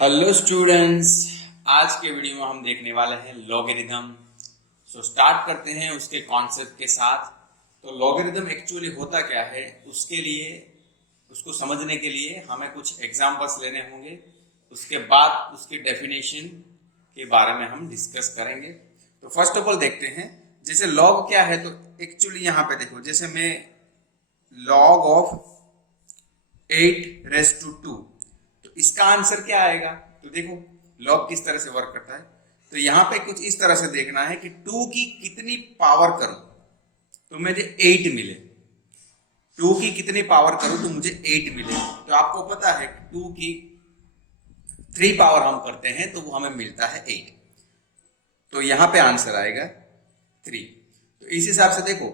Hello students, आज के video में हम देखने वाले हैं लॉगरिथम। सो स्टार्ट करते हैं उसके कॉन्सेप्ट के साथ। तो लॉगरिथम एक्चुअली होता क्या है, उसके लिए उसको समझने के लिए हमें कुछ एग्जांपल्स लेने होंगे। उसके बाद उसकी डेफिनेशन के बारे में हम डिस्कस करेंगे। तो फर्स्ट ऑफ ऑल देखते हैं, जैसे लॉग क्या है। तो एक्चुअली यहाँ पे देखो, जैसे मैं लॉग ऑफ 8⁻², तो इसका आंसर क्या आएगा। तो देखो लॉग किस तरह से वर्क करता है। तो यहां पे कुछ इस तरह से देखना है कि 2 की कितनी पावर करूं तो मुझे 8 मिले। 2 की कितनी पावर करूं तो मुझे 8 मिले। तो आपको पता है कि 2 की 3 पावर हम करते हैं तो वो हमें मिलता है 8। तो यहां पे आंसर आएगा 3। तो इस हिसाब से देखो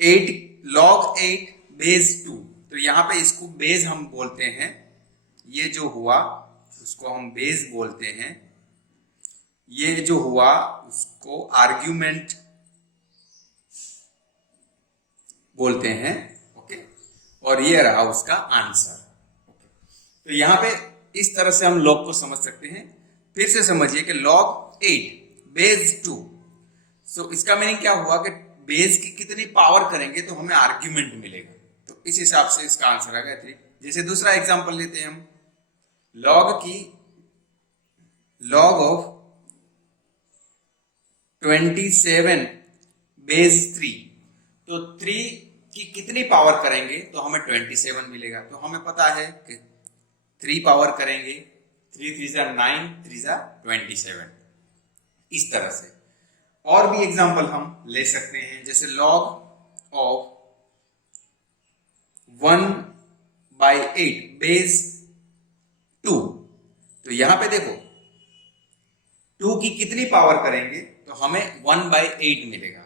8 log 8⁻²। तो यहां पे इसको बेस हम बोलते हैं। ये जो हुआ उसको हम बेस बोलते हैं। ये जो हुआ उसको आर्ग्यूमेंट बोलते हैं। ओके, और ये रहा उसका आंसर। ओके, तो यहां पे इस तरह से हम लॉग को समझ सकते हैं। फिर से समझिए कि log 8⁻²। सो इसका मीनिंग क्या हुआ कि बेस की कितनी पावर करेंगे तो हमें आर्ग्यूमेंट मिलेगा। तो इस हिसाब से इसका आंसर आ गया 3। जैसे दूसरा एग्जांपल लेते हैं हम, लॉग ऑफ 27⁻3। तो 3 की कितनी पावर करेंगे तो हमें 27 मिलेगा। तो हमें पता है कि 3 पावर करेंगे, 3 3 जा 9, 3 जा 27। इस तरह से और भी एग्जांपल हम ले सकते हैं, जैसे लॉग ऑफ 1/8⁻²। तो यहां पे देखो 2 की कितनी पावर करेंगे तो हमें 1/8 मिलेगा।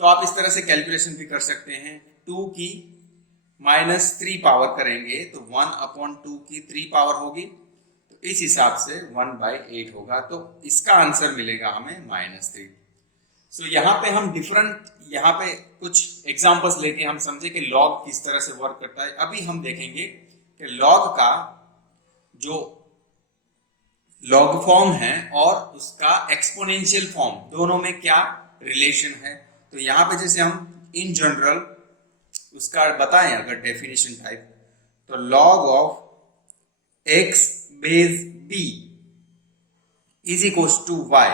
तो आप इस तरह से कैलकुलेशन भी कर सकते हैं। 2 की -3 पावर करेंगे तो 1/2 की 3 पावर होगी। तो इस हिसाब से 1/8 होगा। तो इसका आंसर मिलेगा हमें -3। सो यहाँ पे हम यहाँ पे कुछ एग्जांपल्स लेके हम समझे कि लॉग किस तरह से वर्क करता है। अभी हम देखेंगे कि लॉग का जो लॉग फॉर्म है और उसका एक्सपोनेंशियल फॉर्म, दोनों में क्या रिलेशन है। तो यहां पे जैसे हम इन जनरल उसका बताएं अगर डेफिनेशन टाइप, तो log of x⁻b is equals to y।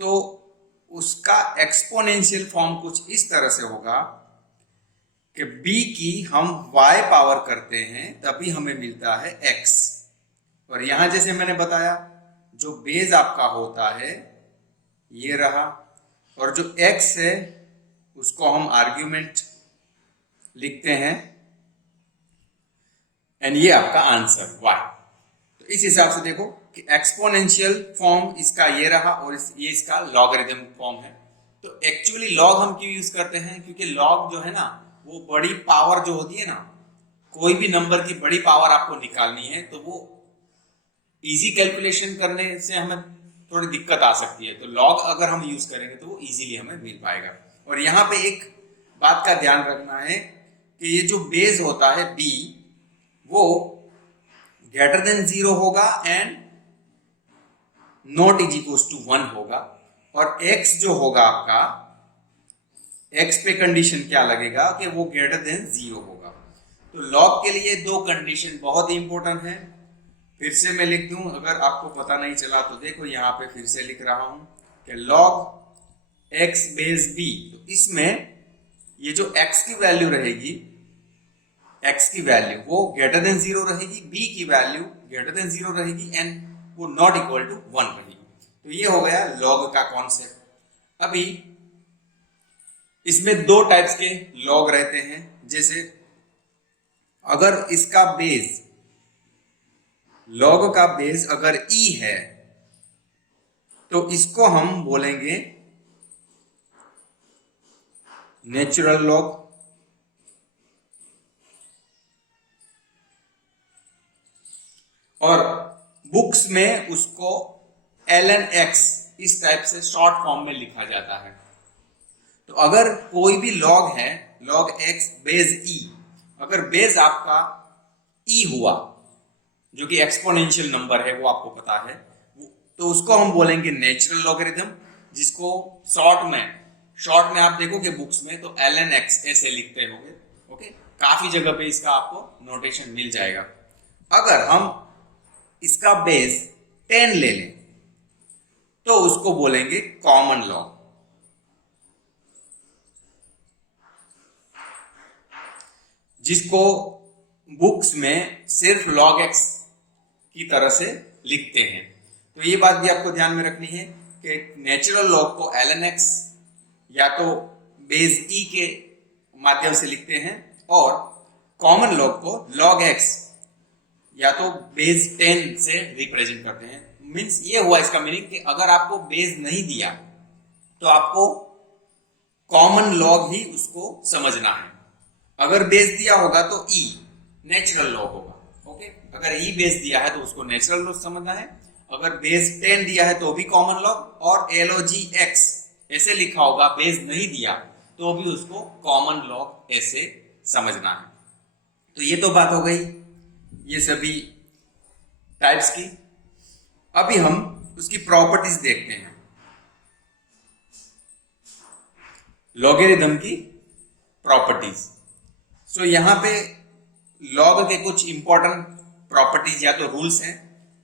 तो उसका एक्सपोनेंशियल फॉर्म कुछ इस तरह से होगा कि b की हम y पावर करते हैं तभी हमें मिलता है x। और यहां जैसे मैंने बताया, जो बेस आपका होता है ये रहा, और जो x है उसको हम आर्ग्यूमेंट लिखते हैं, एंड ये आपका आंसर y। तो इस हिसाब से देखो कि एक्सपोनेंशियल फॉर्म इसका ये रहा और ये इसका लॉगरिथम फॉर्म है। तो एक्चुअली लॉग हम क्यों यूज करते हैं, क्योंकि लॉग जो है ना वो बड़ी पावर जो होती है ना, कोई भी नंबर की बड़ी पावर आपको निकालनी है तो वो इजी कैलकुलेशन करने से हमें थोड़ी दिक्कत आ सकती है। तो लॉग अगर हम यूज करेंगे तो वो इजीली हमें मिल पाएगा। और यहाँ पे एक बात का ध्यान रखना है कि ये जो बेस होता है b, वो ग्रेटर देन 0 होगा and not is equal to 1 होगा। और x जो होगा आपका, x पे कंडीशन क्या लगेगा कि वो ग्रेटर देन 0 होगा। तो लॉग के लिए दो कंडीशन बहुत ही इंपॉर्टेंट है। फिर से मैं लिख दूं, अगर आपको पता नहीं चला तो देखो यहाँ पे फिर से लिख रहा हूं कि log x⁻b। तो इसमें ये जो x की वैल्यू रहेगी, x की वैल्यू वो ग्रेटर देन 0 रहेगी, b की वैल्यू ग्रेटर देन 0 रहेगी एंड वो नॉट इक्वल टू 1 रहेगी। तो ये हो गया लॉग का कॉन्सेप्ट। अभी इसमें दो टाइप्स के लॉग रहते हैं। जैसे अगर इसका बेस, लॉग का बेस अगर e है तो इसको हम बोलेंगे नेचुरल लॉग। और बुक्स में उसको ln x इस टाइप से शॉर्ट फॉर्म में लिखा जाता है। तो अगर कोई भी लॉग है, log x बेस e, अगर बेस आपका e हुआ, जो कि एक्सपोनेंशियल नंबर है, वो आपको पता है, तो उसको हम बोलेंगे नेचुरल लॉगरिथम, जिसको शॉर्ट में आप देखोगे बुक्स में तो ln x ऐसे लिखते होंगे। ओके, काफी जगह पे इसका आपको नोटेशन मिल जाएगा। अगर हम इसका बेस 10 ले लें तो उसको बोलेंगे कॉमन लॉग, जिसको बुक्स में सिर्फ log x की तरह से लिखते हैं। तो ये बात भी आपको ध्यान में रखनी है कि नेचुरल लॉग को ln x या तो बेस e के माध्यम से लिखते हैं और कॉमन लॉग को log x या तो बेस 10 से रिप्रेजेंट करते हैं। मींस ये हुआ इसका मीनिंग कि अगर आपको बेस नहीं दिया तो आपको कॉमन लॉग ही उसको समझना है। अगर बेस दिया होगा तो e नेचुरल लॉग होगा। ओके, अगर e बेस दिया है तो उसको नेचुरल लॉग समझना है, अगर बेस 10 दिया है तो भी कॉमन लॉग, और log x ऐसे लिखा होगा बेस नहीं दिया तो भी उसको कॉमन लॉग ऐसे समझना है। तो ये तो बात हो गई ये सभी टाइप्स की। अभी हम उसकी प्रॉपर्टीज देखते हैं, लॉगरिथम की प्रॉपर्टीज। सो यहां पे लॉग के कुछ इंपॉर्टेंट प्रॉपर्टीज या तो रूल्स हैं।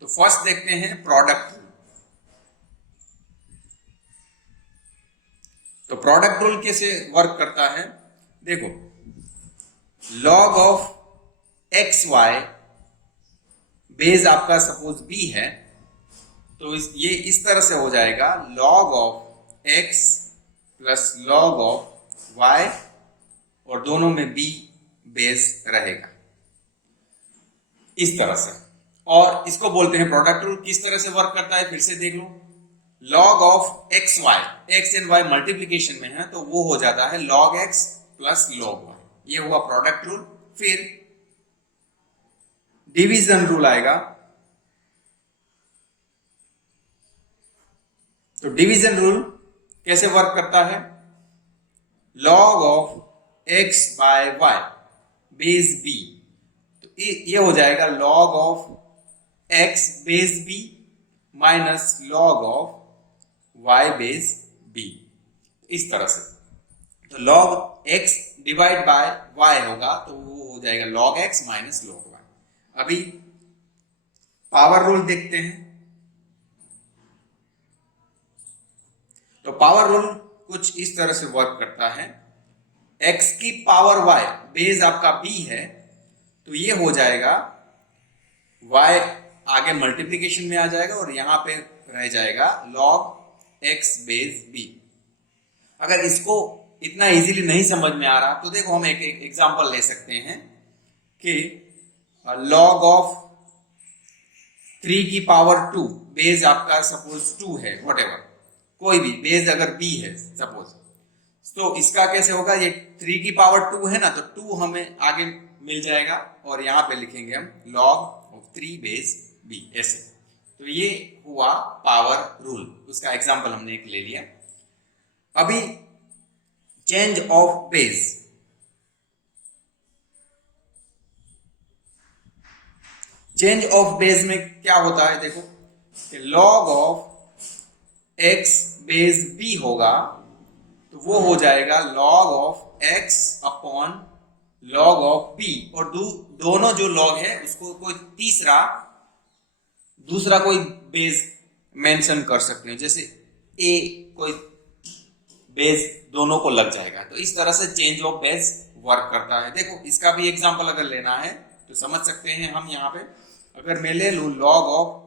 तो फर्स्ट देखते हैं प्रोडक्ट रूल। तो प्रोडक्ट रूल कैसे वर्क करता है, देखो, log of X Y base आपका सपोज b है, तो ये इस तरह से हो जाएगा log of x plus log of y, और दोनों में b बेस रहेगा इस तरह से। और इसको बोलते हैं प्रोडक्ट रूल। किस तरह से वर्क करता है फिर से देख लो, log of X Y, X and Y multiplication में है तो वो हो जाता है log x plus log y, ये हुआ प्रोडक्ट रूल। फिर डिवीजन रूल आएगा। तो डिवीजन रूल कैसे वर्क करता है, log of x by y base b, तो ये हो जाएगा log of x base b minus log of y base b, इस तरह से। तो log x divide bye y होगा तो वो हो जाएगा log x minus log y। अभी पावर रूल देखते हैं। तो पावर रूल कुछ इस तरह से वर्क करता है, x की पावर y बेस आपका b है तो ये हो जाएगा y आगे मल्टीप्लीकेशन में आ जाएगा और यहां पे रह जाएगा log x बेस b। अगर इसको इतना इजीली नहीं समझ में आ रहा तो देखो हम एक एग्जांपल ले सकते हैं कि log ऑफ 3 की पावर 2 बेस आपका सपोज 2 है, व्हाटएवर कोई भी बेस अगर b है सपोज, तो इसका कैसे होगा, ये 3 की पावर 2 है ना, तो 2 हमें आगे मिल जाएगा और यहां पे लिखेंगे हम log ऑफ 3 बेस b ऐसे। तो ये हुआ पावर रूल, उसका एग्जांपल हमने एक ले लिया। अभी change of base. Change of base में क्या होता है, देखो कि log of x base b होगा तो वो हो जाएगा log of x upon log of b, और दोनों जो log है उसको कोई दूसरा कोई बेस मेंशन कर सकते हैं, जैसे a कोई बेस दोनों को लग जाएगा। तो इस तरह से चेंज ऑफ बेस वर्क करता है। देखो इसका भी एग्जांपल अगर लेना है तो समझ सकते हैं हम। यहाँ पे अगर मैं ले लू log ऑफ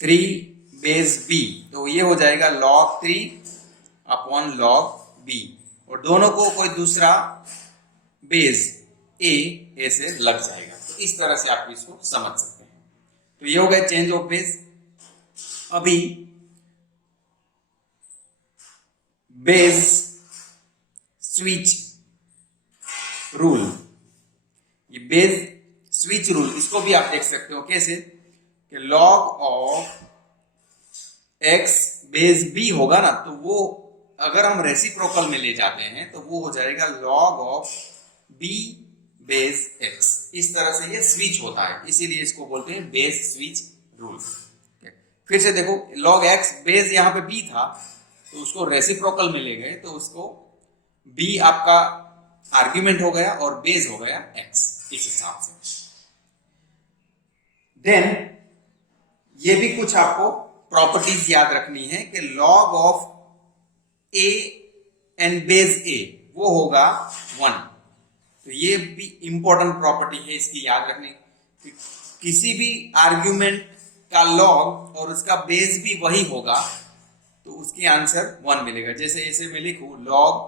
3 बेस b, तो ये हो जाएगा log 3 अपॉन log b, और दोनों को कोई दूसरा बेस a ऐसे लग जाएगा। तो इस तरह से आप इसको समझ सकते हैं। तो ये हो गया चेंज ऑफ बेस। अभी बेस स्विच रूल, ये बेस स्विच रूल, इसको भी आप देख सकते हो कैसे कि log of x base b होगा ना, तो वो अगर हम रेसिप्रोकल में ले जाते हैं तो वो हो जाएगा log of b base x. इस तरह से ये स्विच होता है, इसीलिए इसको बोलते हैं बेस स्विच रूल। फिर से देखो, log x बेस यहाँ पे b था तो उसको रेसिप्रोकल में ले गए तो उसको b आपका आर्ग्यूमेंट हो गया और बेस हो गया x, इस हिसाब से। देन ये भी कुछ आपको प्रॉपर्टीज याद रखनी है कि log of a and base a वो होगा 1। तो ये भी इंपॉर्टेंट प्रॉपर्टी है, इसकी याद रखनी कि किसी भी आर्ग्यूमेंट का लॉग और उसका बेस भी वही होगा तो उसकी आंसर 1 मिलेगा। जैसे ऐसे मैं लिखूं log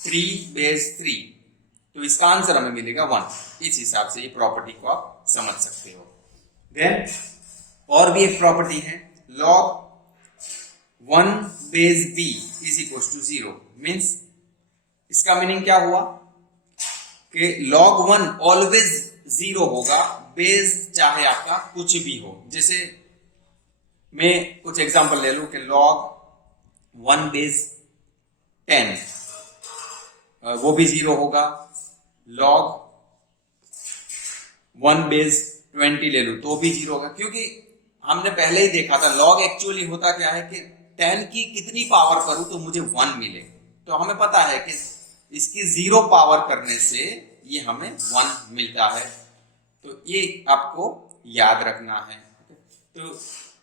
3 बेस 3 तो इसका आंसर हमें मिलेगा 1। इस हिसाब से ये प्रॉपर्टी को आप समझ सकते हो। देन और भी एक प्रॉपर्टी है, log 1 base b is equal to 0। Means इसका मीनिंग क्या हुआ कि log 1 ऑलवेज 0 होगा, बेस चाहे आपका कुछ भी हो। जैसे मैं कुछ एग्जांपल ले लूं कि log 1 बेस 10 वो भी 0 होगा, log 1 बेस 20 ले लूं तो भी 0 होगा, क्योंकि हमने पहले ही देखा था log एक्चुअली होता क्या है कि 10 की कितनी पावर करूं तो मुझे 1 मिले। तो हमें पता है कि इसकी 0 पावर करने से ये हमें 1 मिलता है। तो ये आपको याद रखना है। तो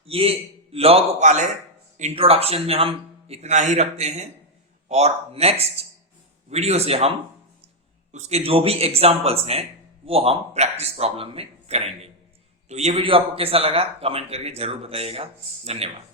ये लॉग वाले इंट्रोडक्शन में हम इतना ही रखते हैं और नेक्स्ट वीडियो से हम उसके जो भी एग्जांपल्स हैं वो हम प्रैक्टिस प्रॉब्लम में करेंगे। तो ये वीडियो आपको कैसा लगा कमेंट करके जरूर बताइएगा। धन्यवाद।